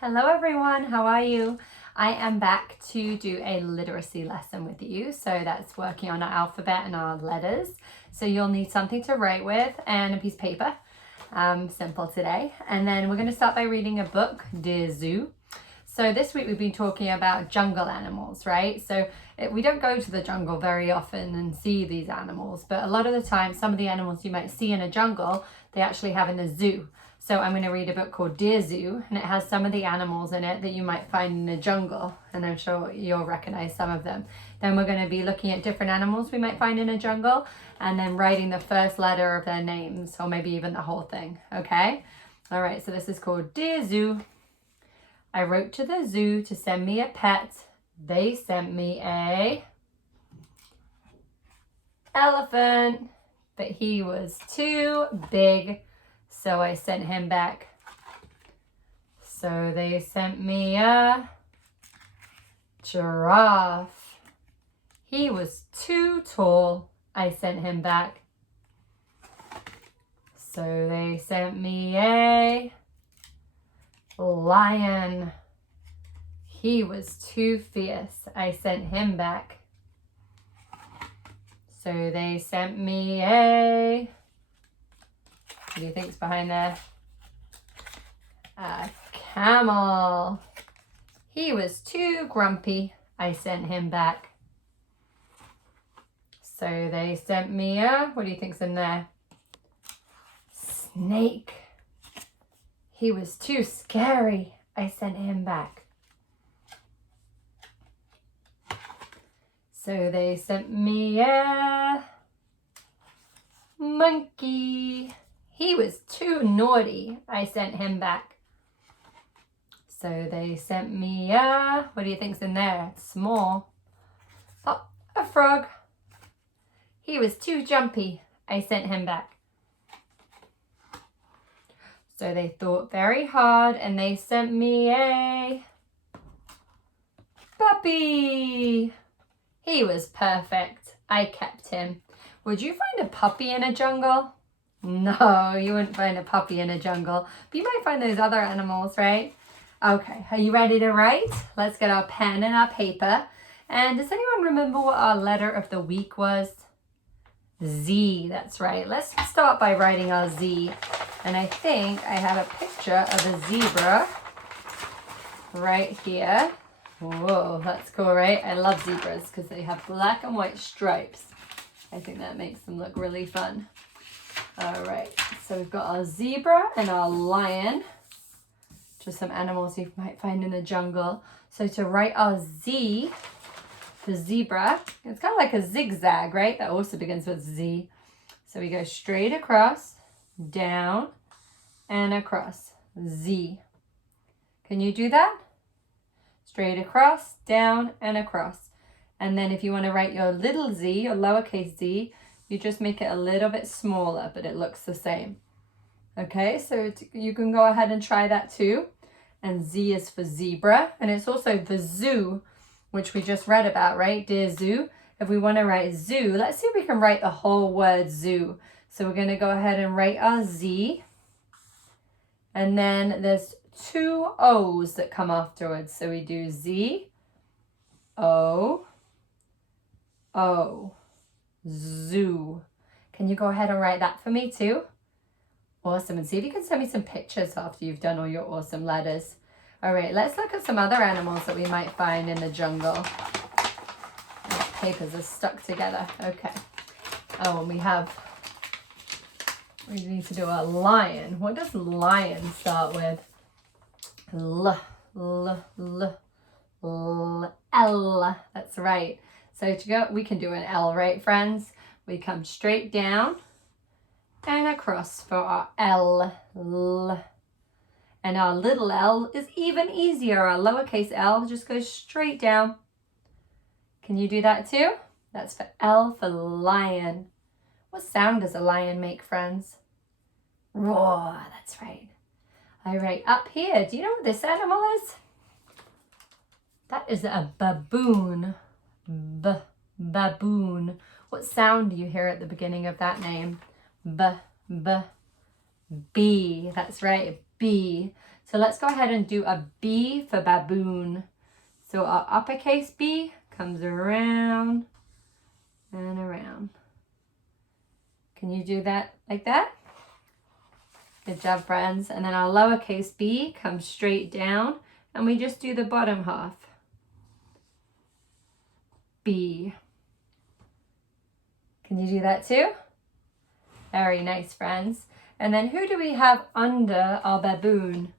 Hello everyone, how are you? I am back to do a literacy lesson with you. So that's working on our alphabet and our letters. So you'll need something to write with and a piece of paper. Simple today. And then we're going to start by reading a book, 3’s. So this week we've been talking about jungle animals, right? So we don't go to the jungle very often and see these animals, but a lot of the time some of the animals you might see in a jungle, they actually have in a zoo. So I'm going to read a book called 3’s, and it has some of the animals in it that you might find in the jungle, and I'm sure you'll recognize some of them. Then we're going to be looking at different animals we might find in a jungle, and then writing the first letter of their names, or maybe even the whole thing, okay? All right, so this is called 3’s. I wrote to the zoo to send me a pet. They sent me a elephant, but he was too big, so I sent him back. So they sent me a giraffe. He was too tall. I sent him back. So they sent me a lion. He was too fierce. I sent him back. So they sent me a, what do you think's behind there? A camel. He was too grumpy. I sent him back. So they sent me a, what do you think's in there? Snake. He was too scary. I sent him back. So they sent me a monkey. He was too naughty. I sent him back. So they sent me a, what do you think's in there? It's small. Oh, a frog. He was too jumpy. I sent him back. So they thought very hard and they sent me a puppy. He was perfect. I kept him. Would you find a puppy in a jungle? No, you wouldn't find a puppy in a jungle, but you might find those other animals, right? Okay, are you ready to write? Let's get our pen and our paper. And does anyone remember what our letter of the week was? Z, that's right. Let's start by writing our Z. And I think I have a picture of a zebra right here. Whoa, that's cool, right? I love zebras because they have black and white stripes. I think that makes them look really fun. All right, so we've got our zebra and our lion. Just some animals you might find in the jungle. So to write our Z for zebra, it's kind of like a zigzag, right? That also begins with Z. So we go straight across, down, and across. Z. Can you do that? Straight across, down, and across. And then if you want to write your little z, your lowercase z, you just make it a little bit smaller, but it looks the same. Okay, so you can go ahead and try that too. And Z is for zebra, and it's also the zoo, which we just read about, right? 3’s. If we want to write zoo, let's see if we can write the whole word zoo. So we're going to go ahead and write our Z. And then there's two O's that come afterwards. So we do Z, O, O, zoo. Can you go ahead and write that for me too? Awesome. And see if you can send me some pictures after you've done all your awesome letters. All right, let's look at some other animals that we might find in the jungle. The papers are stuck together. Okay. Oh, and we need to do a lion. What does lion start with? L. That's right. So we can do an L, right, friends? We come straight down and across for our L. And our little L is even easier. Our lowercase L just goes straight down. Can you do that too? That's for L for lion. What sound does a lion make, friends? Roar, that's right. All right, up here, do you know what this animal is? That is a baboon. Baboon. What sound do you hear at the beginning of that name? B. That's right, B. So let's go ahead and do a B for baboon. So our uppercase B comes around and around. Can you do that like that? Good job, friends. And then our lowercase b comes straight down and we just do the bottom half. B. Can you do that too? Very nice, friends. And then who do we have under our baboon?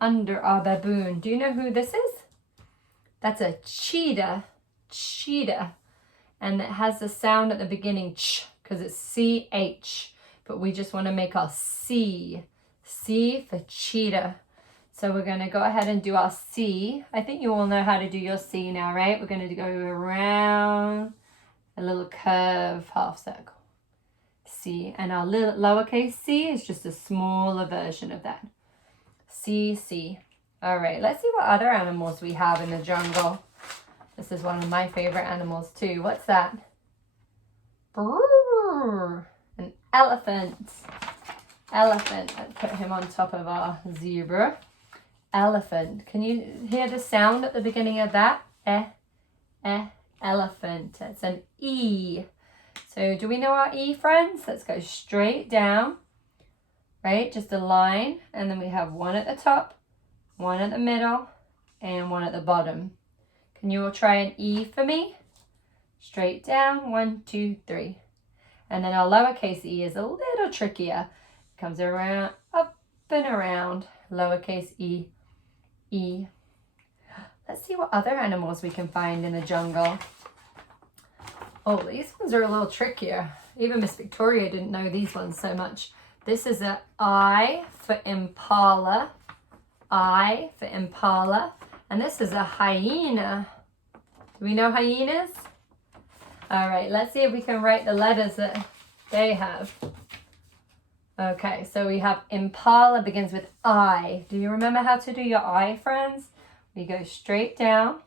Under our baboon. Do you know who this is? That's a cheetah. Cheetah. And it has the sound at the beginning, ch, because it's CH. But we just want to make our C. C for cheetah. So we're going to go ahead and do our C. I think you all know how to do your C now, right? We're going to go around a little curve, half circle. C. And our little lowercase c is just a smaller version of that. C, C. All right, let's see what other animals we have in the jungle. This is one of my favorite animals too. What's that? Brrr. An elephant. Elephant. Let's put him on top of our zebra. Elephant. Can you hear the sound at the beginning of that? Elephant. It's an E. So do we know our E, friends? Let's go straight down. Right? Just a line. And then we have one at the top, one at the middle, and one at the bottom. Can you all try an E for me? Straight down. 1, 2, 3. And then our lowercase e is a little trickier. It comes around, up and around. Lowercase e, E. Let's see what other animals we can find in the jungle. Oh, these ones are a little trickier. Even Miss Victoria didn't know these ones so much. This is an I for impala. I for impala. And this is a hyena. Do we know hyenas? All right, let's see if we can write the letters that they have. Okay, so we have impala begins with I. Do you remember how to do your I, friends? We go straight down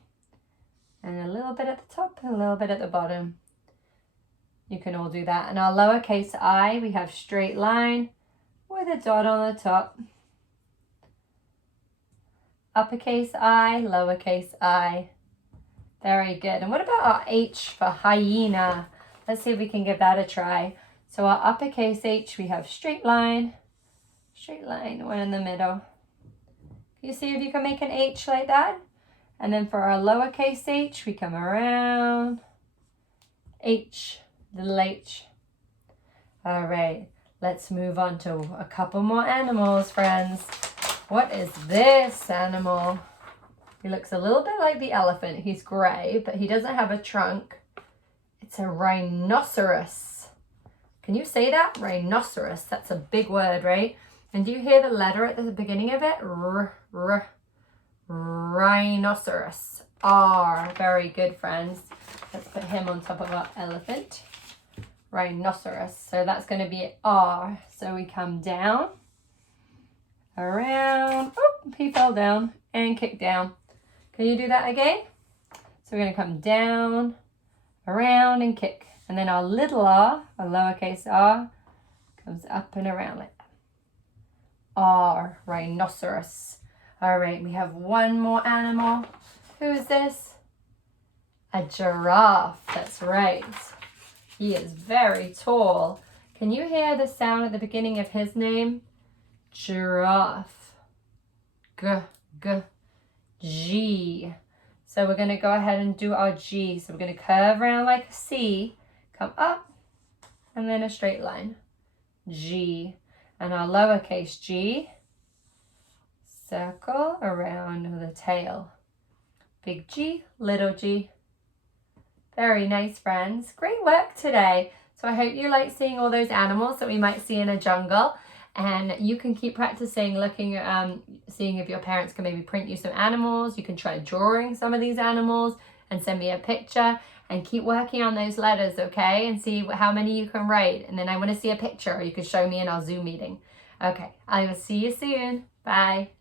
and a little bit at the top and a little bit at the bottom. You can all do that. And our lowercase I, we have straight line with a dot on the top. Uppercase I, lowercase I. Very good. And what about our H for hyena? Let's see if we can give that a try. So our uppercase H, we have straight line, one in the middle. Can you see if you can make an H like that? And then for our lowercase h, we come around, H, little h. All right, let's move on to a couple more animals, friends. What is this animal? He looks a little bit like the elephant. He's gray, but he doesn't have a trunk. It's a rhinoceros. Can you say that? Rhinoceros. That's a big word, right? And do you hear the letter at the beginning of it? Rhinoceros. R. Very good, friends. Let's put him on top of our elephant. Rhinoceros. So that's going to be R. So we come down, around. Oh, he fell down and kicked down. Can you do that again? So we're going to come down, around and kick. And then our little r, our lowercase r, comes up and around like that. R, rhinoceros. All right, we have one more animal. Who is this? A giraffe, that's right. He is very tall. Can you hear the sound at the beginning of his name? Giraffe. G, G, G. So we're going to go ahead and do our G. So we're going to curve around like a C, come up, and then a straight line. G. And our lowercase g, circle around the tail. Big G, little g. Very nice, friends. Great work today. So I hope you like seeing all those animals that we might see in a jungle. And you can keep practicing looking, seeing if your parents can maybe print you some animals. You can try drawing some of these animals and send me a picture. And keep working on those letters, okay? And see how many you can write. And then I want to see a picture. You can show me in our Zoom meeting. Okay, I will see you soon. Bye.